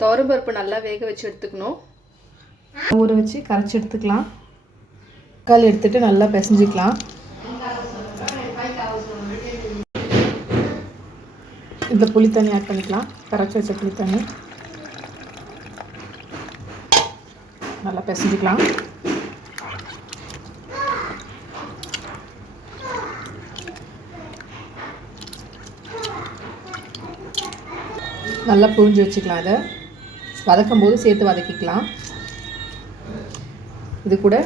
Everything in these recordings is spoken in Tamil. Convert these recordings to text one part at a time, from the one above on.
துவரம்பருப்பு நல்லா வேக வச்சு எடுத்துக்கணும். ஊற வச்சு கரைச்சி எடுத்துக்கலாம். தக்காளி எடுத்துகிட்டு நல்லா பிசைஞ்சிக்கலாம். இந்த புளி தண்ணி ஆட் பண்ணிக்கலாம். கரைச்சி வச்ச புளி தண்ணி நல்லா பிசைஞ்சிக்கலாம். நல்லா புழிஞ்சு வச்சுக்கலாம். அதை வதக்கும் போது சேர்த்து வதக்கிக்கலாம். இது கூட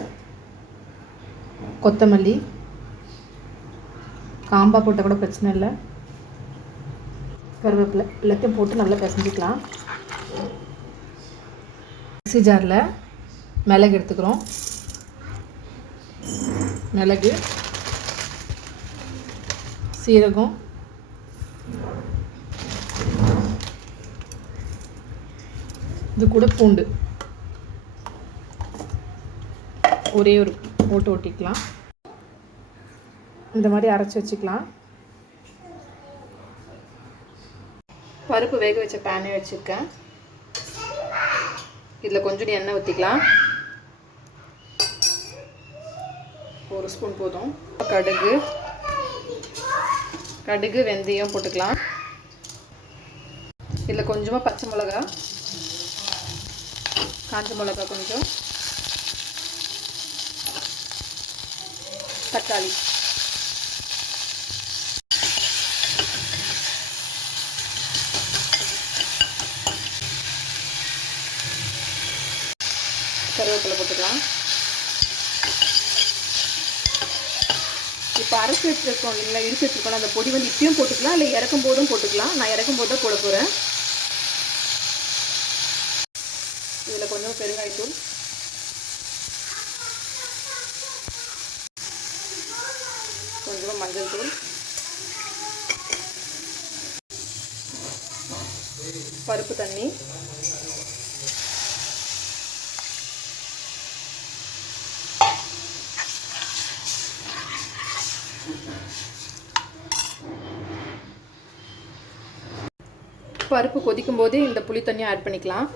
கொத்தமல்லி காம்பா போட்டால் கூட பிரச்சனை இல்லை. கருவேப்பிலை எல்லாத்தையும் போட்டு நல்லா பிசைஞ்சிக்கலாம். மிக்ஸி ஜாரில் மிளகு எடுத்துக்கிறோம். மிளகு, சீரகம், இது கூட பூண்டு ஒரே ஒரு போட்டு ஒட்டிக்கலாம். இந்த மாதிரி அரைச்சி வச்சுக்கலாம். பருப்பு வேக வச்ச பேனே வச்சுருக்கேன். இதில் கொஞ்சம் எண்ணெய் ஊற்றிக்கலாம். 1 ஸ்பூன் போதும். கடுகு வெந்தயம் போட்டுக்கலாம். இதில் கொஞ்சமாக பச்சை மிளகா, காஞ்ச மிளகா கொஞ்சம், தக்காளி, கருவேப்பிலை போட்டுக்கலாம். இப்போ அரைச்சி வச்சுருக்கோம் இல்லைங்களா, இடிச்சு வச்சுருக்கோம். அந்த பொடி வந்து இப்பயும் போட்டுக்கலாம், இல்லை இறக்கும் போதும் போட்டுக்கலாம். நான் இறக்கும் போது தான் போட போகிறேன். இதில் கொஞ்சம் பெருங்காயத்தூள், கொஞ்சமாக மஞ்சள் தூள், பருப்பு தண்ணி, பருப்பு கொதிக்கும் போது இந்த புளி தண்ணியை ஆட் பண்ணிக்கலாம்.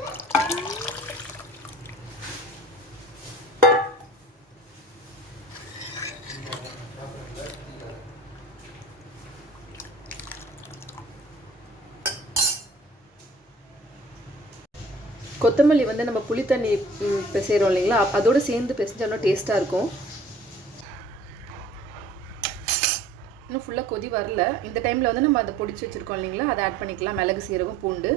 கொத்தமல்லி வந்து நம்ம புளி தண்ணி பிசைகிறோம் இல்லைங்களா, அதோடு சேர்ந்து பிசைஞ்சோன்னா டேஸ்ட்டாக இருக்கும். இன்னும் ஃபுல்லாக கொதி வரல. இந்த டைமில் வந்து நம்ம அதை பொடிச்சு வச்சுருக்கோம் இல்லைங்களா, அதை ஆட் பண்ணிக்கலாம். மிளகு, சீரகம், பூண்டு,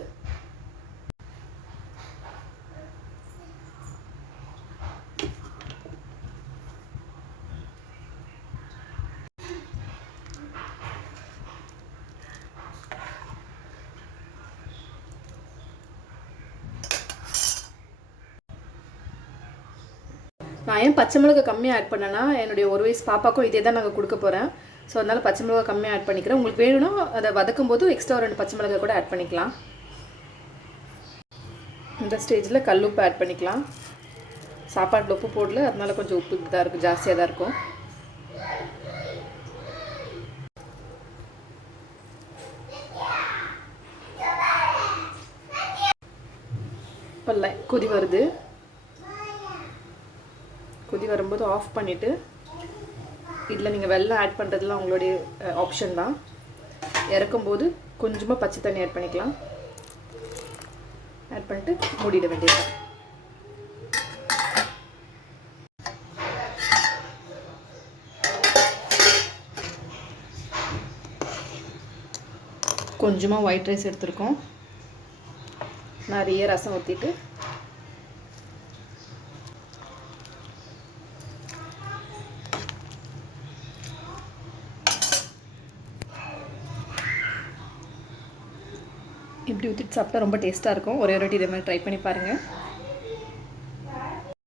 நான் ஏன் பச்சை மிளகா கம்மியாக ஆட் பண்ணேன்னா, என்னுடைய 1 வயசு பாப்பாக்கும் இதே தான் நாங்கள் கொடுக்க போகிறேன். ஸோ அதனால் பச்சை மிளகா கம்மியாக ஆட் பண்ணிக்கிறேன். உங்களுக்கு வேணும்னா அதை வதக்கும் போது எக்ஸ்ட்ரா 2 பச்சை மிளகா கூட ஆட் பண்ணிக்கலாம். இந்த ஸ்டேஜில் கல் உப்பு ஆட் பண்ணிக்கலாம். சாப்பாட்டில் உப்பு போடல, அதனால கொஞ்சம் உப்பு தான் இருக்கும், ஜாஸ்தியாக தான் இருக்கும். இப்போ கொதி வருது. கொதி வரும்போது ஆஃப் பண்ணிவிட்டு, இதில் நீங்கள் வெல்லம் ஆட் பண்ணுறதுலாம் உங்களுடைய ஆப்ஷன் தான். இறக்கும்போது கொஞ்சமாக பச்சை தண்ணி ஆட் பண்ணிக்கலாம். ஆட் பண்ணிட்டு மூடிட வேண்டியது. கொஞ்சமாக ஒயிட் ரைஸ் எடுத்துருக்கோம். நிறைய ரசம் ஊற்றிட்டு இப்படி ஊற்றிட்டு சாப்பிட்டா ரொம்ப டேஸ்ட்டாக இருக்கும். ஒரே வாட்டி இதே மாதிரி ட்ரை பண்ணி பாருங்கள்.